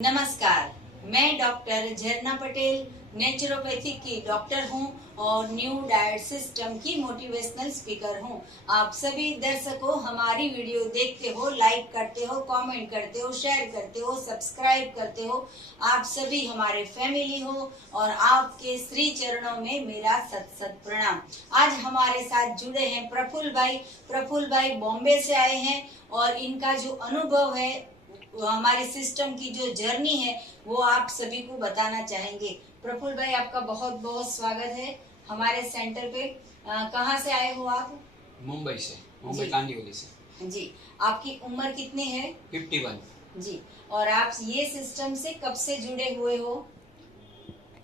नमस्कार, मैं डॉक्टर झरना पटेल नेचुरोपैथी की डॉक्टर हूं और न्यू डाइट सिस्टम की मोटिवेशनल स्पीकर हूं। आप सभी दर्शकों हमारी वीडियो देखते हो, लाइक करते हो, कमेंट करते हो, शेयर करते हो, सब्सक्राइब करते हो। आप सभी हमारे फैमिली हो और आपके श्री चरणों में मेरा सत सत प्रणाम। आज हमारे साथ जुड़े हैं प्रफुल्ल भाई। प्रफुल्ल भाई बॉम्बे से आए हैं और इनका जो अनुभव है, हमारे सिस्टम की जो जर्नी है, वो आप सभी को बताना चाहेंगे। प्रफुल्ल भाई, आपका बहुत बहुत स्वागत है हमारे सेंटर पे। कहाँ से आए हो आप? मुंबई से, मुंबई कांदिवली से। जी, आपकी उम्र कितनी है? 51। जी, और आप ये सिस्टम से कब से जुड़े हुए हो?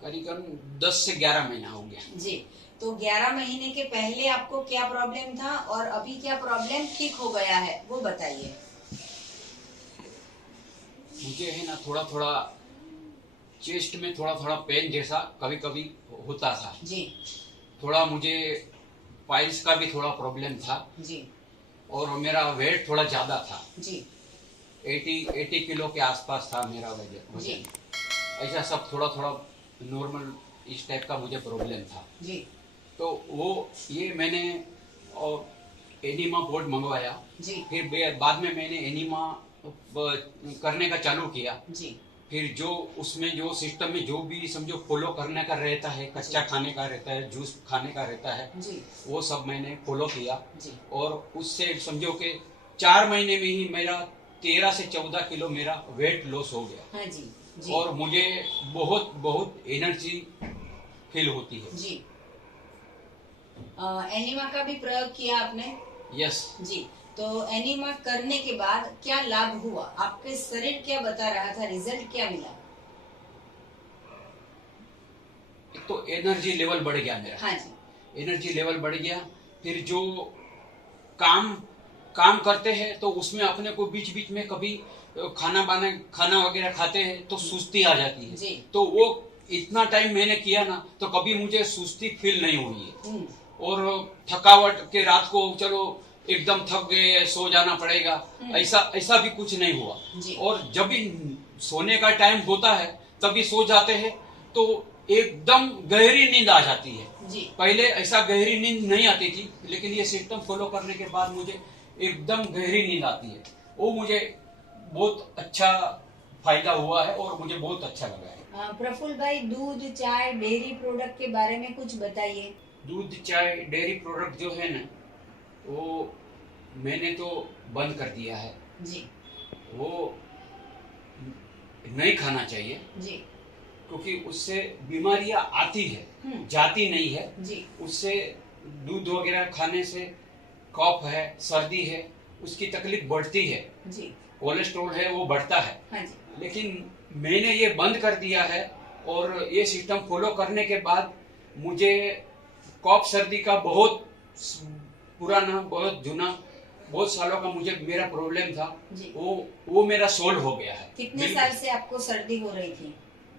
करीबन 10 से 11 महीना हो गया। जी, तो 11 महीने के पहले आपको क्या प्रॉब्लम था और अभी क्या प्रॉब्लम ठीक हो गया है, वो बताइए। मुझे है ना थोड़ा थोड़ा चेस्ट में थोड़ा थोड़ा पेन जैसा कभी कभी होता था जी। थोड़ा मुझे पाइल्स का भी थोड़ा प्रॉब्लम था जी। और मेरा वेट थोड़ा ज्यादा था जी। 80 किलो के आसपास था मेरा वजन। ऐसा सब थोड़ा थोड़ा नॉर्मल इस टाइप का मुझे प्रॉब्लम था जी। तो वो ये मैंने और एनिमा बोर्ड मंगवाया जी। फिर बाद में मैंने एनिमा करने का चालू किया। जी। फिर जो उसमें जो सिस्टम में जो भी समझो फॉलो करने का रहता है, कच्चा खाने का रहता है, जूस खाने का रहता है, जी। वो सब मैंने फॉलो किया। जी। और उससे समझो कि 4 महीने में ही मेरा 13 से 14 किलो मेरा वेट लॉस हो गया। हाँ जी। जी। और मुझे बहुत बहुत एनर्जी फील होती है। जी। एनिमा का भी प्रयोग किया आपने? यस। जी, तो एनिमा करने के बाद क्या लाभ हुआ? आपके शरीर क्या बता रहा था, रिजल्ट क्या मिला? एक तो एनर्जी लेवल बढ़ गया मेरा। हाँ जी। एनर्जी लेवल बढ़ गया। फिर जो काम काम करते हैं तो उसमें अपने को बीच बीच में कभी खाना वगैरह खाते हैं तो सुस्ती आ जाती है। जी। तो वो इतना टाइम मैंने किया ना तो कभी मुझे सुस्ती फील नहीं हुई है। और थकावट के रात को चलो एकदम थक गए सो जाना पड़ेगा, ऐसा ऐसा भी कुछ नहीं हुआ। और जब भी सोने का टाइम होता है तभी सो जाते हैं तो एकदम गहरी नींद आ जाती है। जी। पहले ऐसा गहरी नींद नहीं आती थी, लेकिन ये सिस्टम फॉलो करने के बाद मुझे एकदम गहरी नींद आती है। वो मुझे बहुत अच्छा फायदा हुआ है और मुझे बहुत अच्छा लगा है। प्रफुल्ल भाई, दूध, चाय, डेयरी प्रोडक्ट के बारे में कुछ बताइए। दूध, चाय, डेयरी प्रोडक्ट जो है ना, वो मैंने तो बंद कर दिया है। जी। वो नहीं खाना चाहिए। जी। क्योंकि उससे बीमारियां आती है, जाती नहीं है। जी। उससे दूध वगैरह खाने से कफ है, सर्दी है, उसकी तकलीफ बढ़ती है। जी। कोलेस्ट्रॉल है वो बढ़ता है। हाँ जी। लेकिन मैंने ये बंद कर दिया है और ये सिस्टम फॉलो करने के बाद मुझे कफ सर्दी का बहुत पुराना, बहुत जूना, बहुत सालों का मुझे मेरा प्रॉब्लम था, वो मेरा सोल्व हो गया है। कितने साल से आपको सर्दी हो रही थी?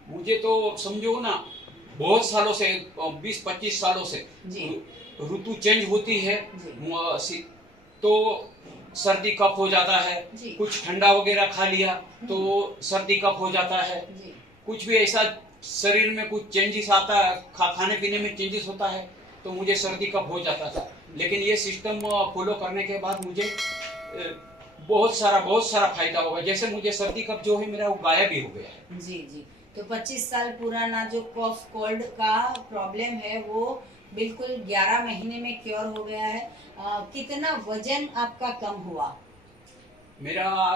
मुझे तो समझो ना बहुत सालों से, 20-25 सालों से ऋतु चेंज होती है तो सर्दी कफ हो जाता है। कुछ ठंडा वगैरह खा लिया तो सर्दी कफ हो जाता है। कुछ भी ऐसा शरीर में कुछ चेंजेस आता है, खाने पीने में चेंजेस होता है तो मुझे सर्दी कफ हो जाता था। लेकिन ये सिस्टम फॉलो करने के बाद मुझे बहुत सारा फायदा होगा। जैसे मुझे सर्दी कफ जो है मेरा वो गायब ही हो गया है। जी जी। तो 25 साल पुराना जो कफ कोल्ड का प्रॉब्लम है वो बिल्कुल 11 महीने में क्योर हो गया है। कितना वजन आपका कम हुआ? मेरा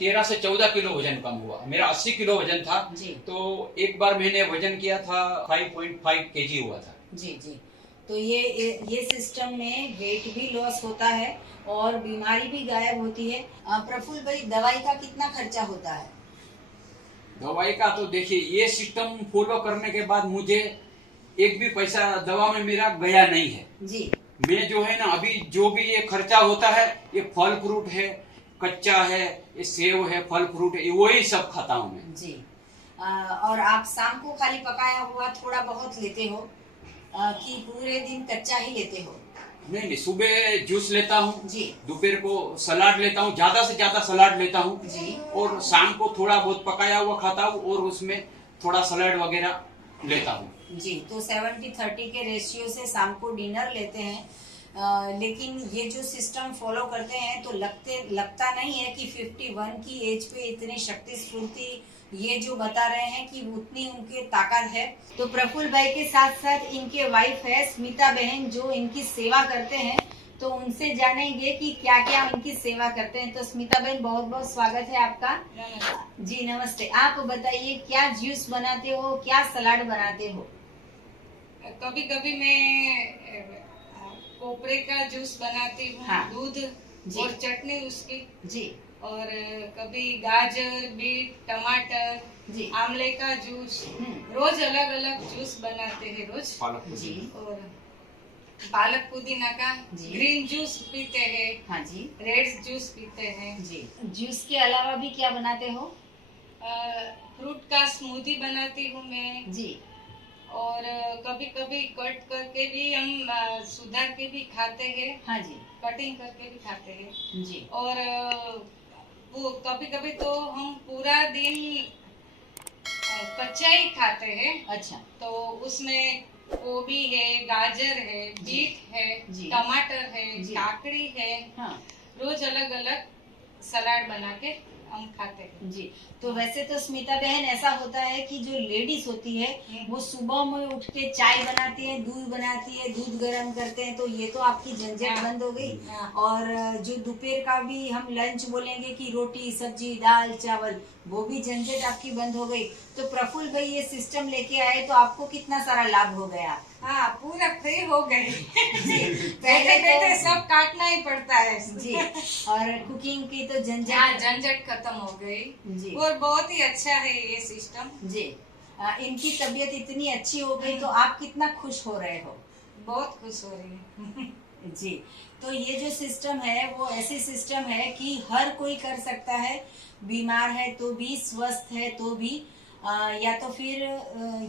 13 से 14 किलो वजन कम हुआ। मेरा 80 किलो वजन था। जी। तो एक बार मैंने वजन किया था 5.5 केजी हुआ था। जी जी। तो ये सिस्टम में वेट भी लॉस होता है और बीमारी भी गायब होती है। प्रफुल्ल भाई, दवाई का कितना खर्चा होता है? दवाई का तो देखिए, ये सिस्टम फॉलो करने के बाद मुझे एक भी पैसा दवा में मेरा गया नहीं है। जी। मैं जो है ना अभी जो भी ये खर्चा होता है, ये फल फ्रूट है, कच्चा है, ये सेव है, फल फ्रूट है, वही सब खाता हूँ मैं। जी। और आप शाम को खाली पकाया हुआ थोड़ा बहुत लेते हो कि पूरे दिन कच्चा ही लेते हो? नहीं, सुबह जूस लेता हूँ जी, दोपहर को सलाद लेता हूँ, ज्यादा से ज्यादा सलाद लेता हूँ जी, और शाम को थोड़ा बहुत पकाया हुआ खाता हूँ और उसमें थोड़ा सलाद वगैरह लेता हूँ जी। तो 70-30 के रेशियो से शाम को डिनर लेते हैं। लेकिन ये जो सिस्टम फॉलो करते हैं तो लगता नहीं है कि 51 की एज पे इतनी शक्ति स्फूर्ति, ये जो बता रहे हैं कि उतनी उनके ताकत है। तो प्रफुल्ल भाई के साथ साथ इनके वाइफ है स्मिता बहन जो इनकी सेवा करते हैं, तो उनसे जानेंगे कि क्या क्या इनकी सेवा करते हैं। तो स्मिता बहन बहुत बहुत स्वागत है आपका। जी नमस्ते। आप बताइए क्या जूस बनाते हो, क्या सलाद बनाते हो? कभी कभी मैं कोपरे का जूस बनाती हूँ, हाँ, दूध और चटनी उसकी जी, और कभी गाजर, बीट, टमाटर, जी, आमले का जूस, रोज अलग अलग जूस बनाते हैं रोज। पालक जी, और पालक पुदीना का जी, ग्रीन जूस पीते हैं, हाँ जी, रेड जूस पीते हैं। जी। जूस के अलावा भी क्या बनाते हो? फ्रूट का स्मूदी बनाती हूँ मैं। जी, और कभी कभी कट करके भी हम सुधार के भी खाते हैं, हाँ जी, कटिंग करके भी खाते हैं। जी, और वो कभी कभी तो हम पूरा दिन कच्चा ही खाते हैं। अच्छा, तो उसमें गोभी है, गाजर है, बीट है, जी, टमाटर है, जी, काकड़ी है, हाँ रोज अलग अलग सलाद बना के हम खाते हैं। जी। तो वैसे तो स्मिता बहन ऐसा होता है कि जो लेडीज होती है वो सुबह में उठ के चाय बनाती है, दूध बनाती है, दूध गर्म करते हैं, तो ये तो आपकी झंझट हाँ। बंद हो गई। हाँ। और जो दोपहर का भी हम लंच बोलेंगे कि रोटी सब्जी दाल चावल, वो भी झंझट आपकी बंद हो गई। तो प्रफुल्ल भाई ये सिस्टम लेके आए तो आपको कितना सारा लाभ हो गया? हाँ, पूरा फ्री हो गए। जी, बैठे बैठे सब काटना ही पड़ता है जी। और कुकिंग की तो हाँ, झंझट झंझट खत्म हो गई जी, और बहुत ही अच्छा है ये सिस्टम। जी। इनकी तबीयत इतनी अच्छी हो गई तो आप कितना खुश हो रहे हो? बहुत खुश हो रही है। जी। तो ये जो सिस्टम है वो ऐसी सिस्टम है कि हर कोई कर सकता है, बीमार है तो भी, स्वस्थ है तो भी। या तो फिर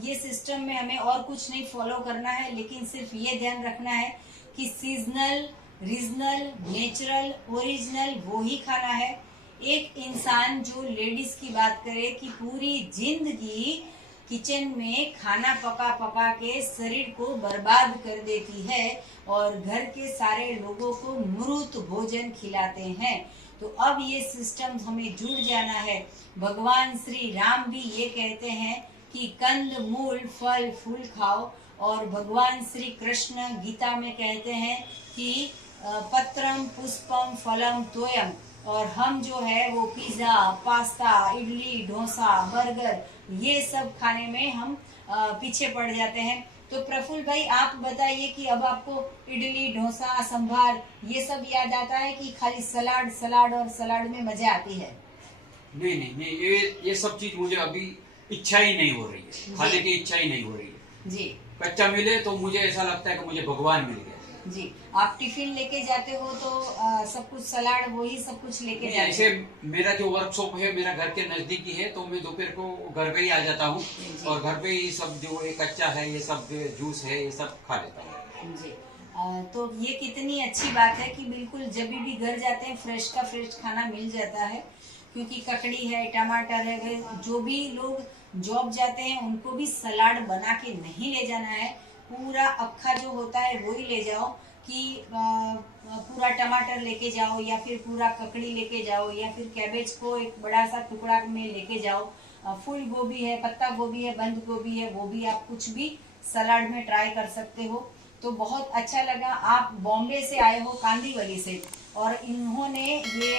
ये सिस्टम में हमें और कुछ नहीं फॉलो करना है, लेकिन सिर्फ ये ध्यान रखना है कि सीजनल, रीजनल, नेचुरल, ओरिजिनल वो ही खाना है। एक इंसान जो लेडीज की बात करे कि पूरी जिंदगी किचन में खाना पका पका के शरीर को बर्बाद कर देती है और घर के सारे लोगों को मूर्त भोजन खिलाते हैं, तो अब ये सिस्टम हमें जुड़ जाना है। भगवान श्री राम भी ये कहते हैं कि कंद मूल फल फूल खाओ, और भगवान श्री कृष्ण गीता में कहते हैं कि पत्रम पुष्पम फलम तोयम, और हम जो है वो pizza pasta idli dosa burger ये सब खाने में हम पीछे पड़ जाते हैं। तो प्रफुल्ल भाई आप बताइए कि अब आपको इडली डोसा संभार ये सब याद आता है कि खाली सलाद सलाद और सलाद में मजा आती है? नहीं नहीं नहीं, ये सब चीज मुझे अभी इच्छा ही नहीं हो रही है, खाने की इच्छा ही नहीं हो रही है। जी, कच्चा मिले तो मुझे ऐसा लगता है कि मुझे भगवान मिल गया। जी। आप टिफिन लेके जाते हो तो सब कुछ सलाद वही सब कुछ लेके नहीं, जाते ऐसे हो? मेरा जो वर्कशॉप है मेरा घर के नजदीक ही है, तो मैं दोपहर को घर पे ही आ जाता हूँ और घर पे ही सब जो ये कच्चा है ये सब जूस है ये सब खा लेता हूँ। जी। तो ये कितनी अच्छी बात है कि बिल्कुल जब भी घर जाते हैं फ्रेश का फ्रेश खाना मिल जाता है, क्योंकि ककड़ी है टमाटर है, जो भी लोग जॉब जाते हैं उनको भी सलाद बना के नहीं ले जाना है, पूरा अक्खा जो होता है वो ही ले जाओ कि पूरा टमाटर लेके जाओ या फिर पूरा ककड़ी लेके जाओ या फिर कैबेज को एक बड़ा सा टुकड़ा में लेके जाओ, फूल गोभी है, पत्ता गोभी है, बंद गोभी है, वो भी आप कुछ भी सलाद में ट्राई कर सकते हो। तो बहुत अच्छा लगा, आप बॉम्बे से आए हो कांदीवली से, और इन्होंने ये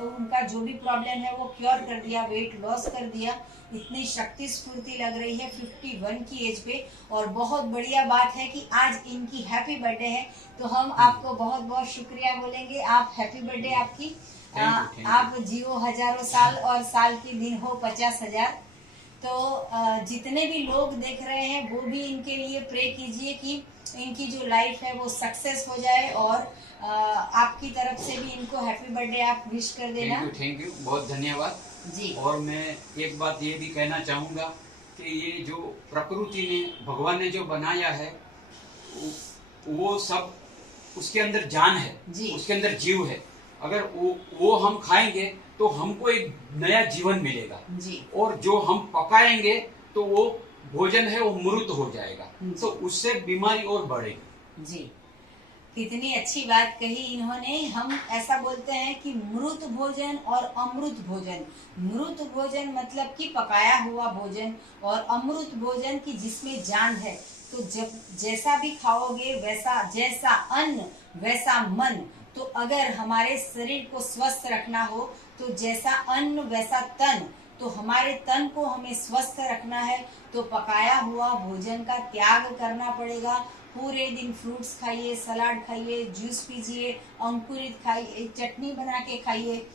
उनका जो भी प्रॉब्लम है वो क्योर कर दिया, वेट लॉस कर दिया, इतनी शक्ति स्फूर्ति लग रही है 51 की एज पे। और बहुत बढ़िया बात है कि आज इनकी हैप्पी बर्थडे है, तो हम आपको बहुत बहुत शुक्रिया बोलेंगे। आप हैप्पी बर्थडे आपकी, Thank you. आप जियो हजारों साल और साल के दिन हो 50,000। तो जितने भी लोग देख रहे हैं वो भी इनके लिए प्रे कीजिए कि इनकी जो लाइफ है वो सक्सेस हो जाए, और आपकी तरफ से भी इनको हैप्पी बर्थडे आप विश कर देना। थैंक यू, बहुत धन्यवाद जी। और मैं एक बात ये भी कहना चाहूँगा कि ये जो प्रकृति ने भगवान ने जो बनाया है वो सब उसके अंदर जान है जी। उसके अंदर जीव है। अगर वो हम खाएंगे तो हमको एक नया जीवन मिलेगा जी। और जो हम पकाएंगे तो वो भोजन है वो मृत हो जाएगा, तो उससे बीमारी और बढ़ेगी। जी, कितनी अच्छी बात कही इन्होंने। हम ऐसा बोलते हैं कि मृत भोजन और अमृत भोजन। मृत भोजन मतलब कि पकाया हुआ भोजन, और अमृत भोजन की जिसमें जान है। तो जब जैसा भी खाओगे वैसा, जैसा अन्न वैसा मन। तो अगर हमारे शरीर को स्वस्थ रखना हो तो जैसा अन्न वैसा तन। तो हमारे तन को हमें स्वस्थ रखना है तो पकाया हुआ भोजन का त्याग करना पड़ेगा। पूरे दिन फ्रूट्स खाइए, सलाद खाइए, जूस पीजिए, अंकुरित खाइए, चटनी बना के खाइए।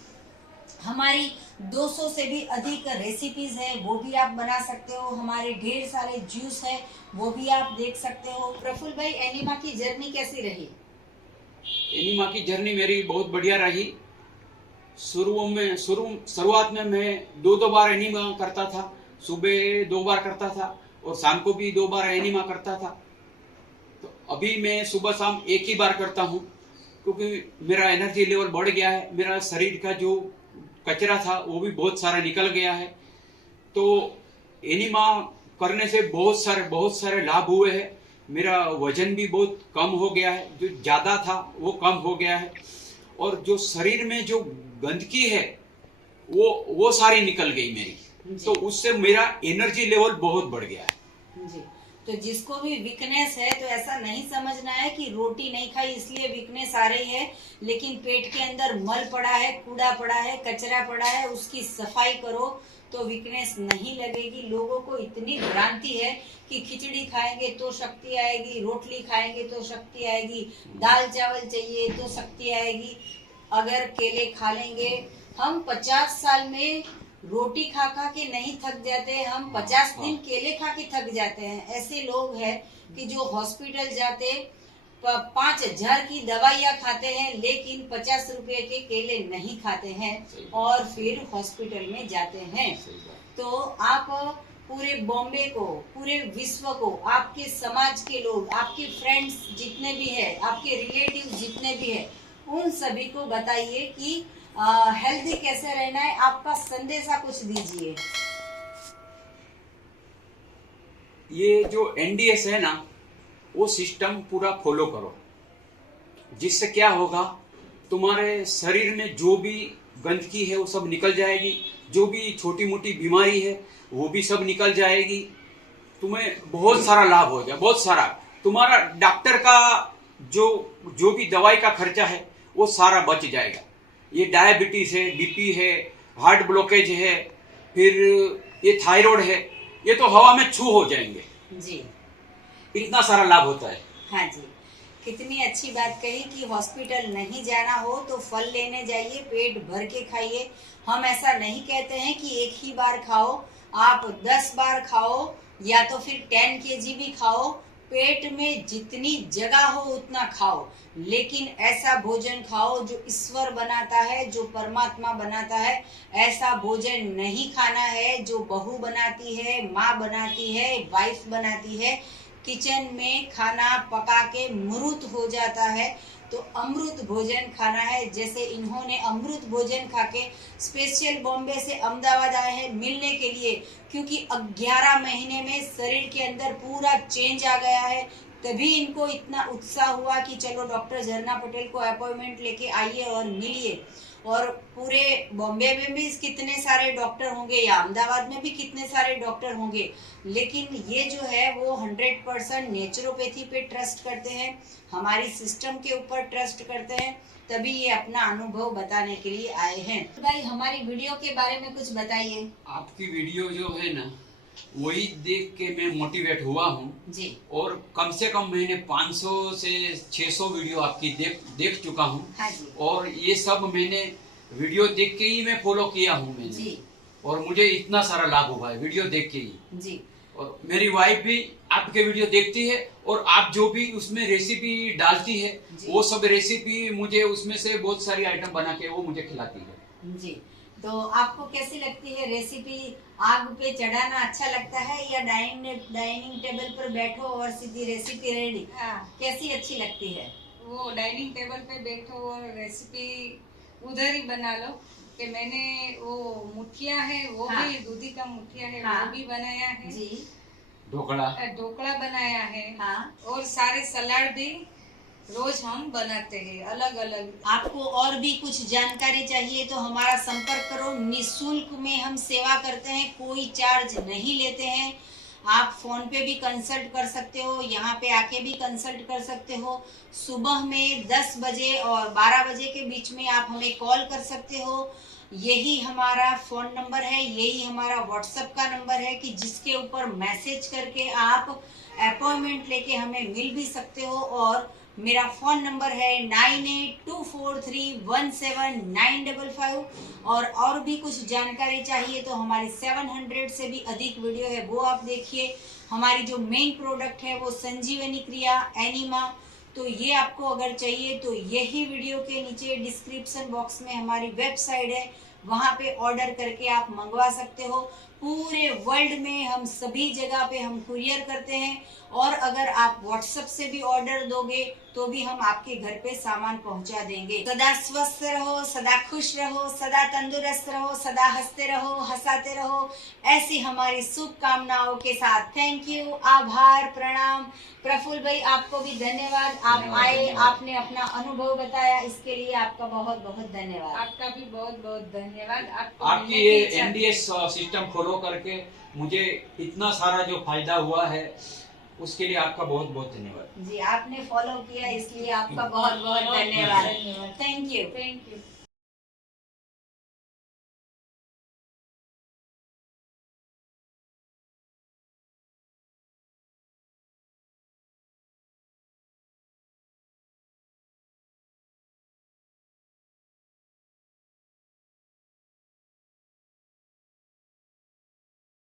हमारी 200 से भी अधिक रेसिपीज है, वो भी आप बना सकते हो। हमारे ढेर सारे जूस है, वो भी आप देख सकते हो। प्रफुल्ल भाई, एनिमा की जर्नी कैसी रही? एनिमा की जर्नी मेरी बहुत बढ़िया रही। शुरुआत में मैं 2 बार एनिमा करता था। सुबह 2 बार करता था और शाम को भी 2 बार एनिमा करता था। तो अभी मैं सुबह शाम एक ही बार करता हूँ, क्योंकि मेरा एनर्जी लेवल बढ़ गया है। मेरा शरीर का जो कचरा था वो भी बहुत सारा निकल गया है। तो एनिमा करने से बहुत सारे लाभ हुए हैं। मेरा वजन भी बहुत कम हो गया है, जो ज्यादा था वो कम हो गया है, और जो शरीर में जो गंदगी है वो सारी निकल गई मेरी। तो उससे मेरा एनर्जी लेवल बहुत बढ़ गया है जी। तो जिसको भी वीकनेस है तो ऐसा नहीं समझना है कि रोटी नहीं खाई इसलिए वीकनेस आ रही है। लेकिन पेट के अंदर मल पड़ा है, कूड़ा पड़ा है, कचरा पड़ा है, उसकी सफाई करो तो वीकनेस नहीं लगेगी। लोगों को इतनी भ्रांति है कि खिचड़ी खाएंगे तो शक्ति आएगी, रोटली खाएंगे तो शक्ति आएगी, दाल चावल चाहिए तो शक्ति आएगी, अगर केले खा लेंगे। हम 50 साल में रोटी खा खा के नहीं थक जाते, हम 50 दिन केले खा के थक जाते हैं। ऐसे लोग हैं कि जो हॉस्पिटल जाते 5000 की दवाइयाँ खाते हैं लेकिन 50 रुपए के केले नहीं खाते हैं और फिर हॉस्पिटल में जाते हैं। तो आप पूरे बॉम्बे को, पूरे विश्व को, आपके समाज के लोग, आपके फ्रेंड्स जितने भी है, आपके रिलेटिव जितने भी है, उन सभी को बताइए कि हेल्दी कैसे रहना है। आपका संदेशा कुछ दीजिए। ये जो एनडीएस है ना, वो सिस्टम पूरा फॉलो करो, जिससे क्या होगा, तुम्हारे शरीर में जो भी गंदगी है वो सब निकल जाएगी, जो भी छोटी मोटी बीमारी है वो भी सब निकल जाएगी। तुम्हें बहुत सारा लाभ हो जाएगा, बहुत सारा। तुम्हारा डॉक्टर का जो भी दवाई का खर्चा है वो सारा बच जाएगा। ये डायबिटीज है, बीपी है, हार्ट ब्लॉकेज है, फिर ये थायराइड है, ये तो हवा में छू हो जाएंगे जी। इतना सारा लाभ होता है। हाँ जी, कितनी अच्छी बात कही कि हॉस्पिटल नहीं जाना हो तो फल लेने जाइए, पेट भर के खाइए। हम ऐसा नहीं कहते हैं कि एक ही बार खाओ, आप 10 बार खाओ या तो फिर 10 kg भी खाओ। पेट में जितनी जगह हो उतना खाओ, लेकिन ऐसा भोजन खाओ जो ईश्वर बनाता है, जो परमात्मा बनाता है। ऐसा भोजन नहीं खाना है जो बहू बनाती है, माँ बनाती है, वाइफ बनाती है। किचन में खाना पका के मृत हो जाता है, तो अमृत भोजन खाना है। जैसे इन्होंने अमृत भोजन खा के स्पेशल बॉम्बे से अहमदाबाद आए हैं मिलने के लिए, क्योंकि 11 महीने में शरीर के अंदर पूरा चेंज आ गया है। तभी इनको इतना उत्साह हुआ कि चलो डॉक्टर झरना पटेल को अपॉइंटमेंट लेके आइए और मिलिए। और पूरे बॉम्बे में भी कितने सारे डॉक्टर होंगे या अहमदाबाद में भी कितने सारे डॉक्टर होंगे, लेकिन ये जो है वो 100% नेचुरोपैथी पे ट्रस्ट करते हैं, हमारी सिस्टम के ऊपर ट्रस्ट करते हैं, तभी ये अपना अनुभव बताने के लिए आए हैं। भाई, हमारी वीडियो के बारे में कुछ बताइए। आपकी वीडियो जो है ना, वही देख के मैं मोटिवेट हुआ हूँ जी। और कम से कम मैंने 500 से 600 वीडियो आपकी देख चुका हूँ। हाँ जी। और ये सब मैंने वीडियो देख के ही मैं फॉलो किया हूँ मैंने जी। और मुझे इतना सारा लाभ हुआ है वीडियो देख के ही। जी। और मेरी वाइफ भी आपके वीडियो देखती है और आप जो भी उसमें रेसिपी डालती है वो सब रेसिपी मुझे उसमें से बहुत सारी आइटम बना के वो मुझे खिलाती है। जी। तो आपको कैसी लगती है रेसिपी? आग पे चढ़ाना अच्छा लगता है या डाइनिंग टेबल पर बैठो और सीधी रेसिपी रेडी? कैसी अच्छी लगती है? वो डाइनिंग टेबल पे बैठो और रेसिपी उधर ही बना लो। कि मैंने वो मुठिया है वो हाँ। भी दूधी का मुठिया है हाँ। वो भी बनाया है जी ढोकला बनाया है हाँ। और सारे सलाद भी रोज हम बनाते हैं अलग अलग। आपको और भी कुछ जानकारी चाहिए तो हमारा संपर्क करो। निशुल्क में हम सेवा करते हैं, कोई चार्ज नहीं लेते हैं। आप फोन पे भी कंसल्ट कर सकते हो, यहाँ पे आके भी कंसल्ट कर सकते हो। सुबह में 10 बजे और 12 बजे के बीच में आप हमें कॉल कर सकते हो। यही हमारा फ़ोन नंबर है, यही हमारा व्हाट्सएप का नंबर है कि जिसके ऊपर मैसेज करके आप अपॉइंटमेंट लेके हमें मिल भी सकते हो। और मेरा फ़ोन नंबर है 9824317955। और भी कुछ जानकारी चाहिए तो हमारी 700 से भी अधिक वीडियो है, वो आप देखिए। हमारी जो मेन प्रोडक्ट है वो संजीवनी क्रिया एनिमा। तो ये आपको अगर चाहिए तो यही वीडियो के नीचे डिस्क्रिप्शन बॉक्स में हमारी वेबसाइट है, वहाँ पे ऑर्डर करके आप मंगवा सकते हो। पूरे वर्ल्ड में हम सभी जगह पे हम कुरियर करते हैं। और अगर आप व्हाट्सएप से भी ऑर्डर दोगे तो भी हम आपके घर पे सामान पहुंचा देंगे। सदा स्वस्थ रहो, सदा खुश रहो, सदा तंदुरुस्त रहो, सदा हंसते रहो, हंसाते रहो, ऐसी हमारी शुभकामनाओं के साथ। थैंक यू, आभार, प्रणाम। प्रफुल्ल भाई आपको भी धन्यवाद, आप आए, आपने अपना अनुभव बताया, इसके लिए आपका बहुत बहुत धन्यवाद। आपका भी बहुत बहुत धन्यवाद। आपकी ये एनडीएस सिस्टम फॉलो करके मुझे इतना सारा जो फायदा हुआ है उसके लिए आपका बहुत बहुत धन्यवाद। जी, आपने फॉलो किया इसलिए आपका बहुत बहुत धन्यवाद। Thank you.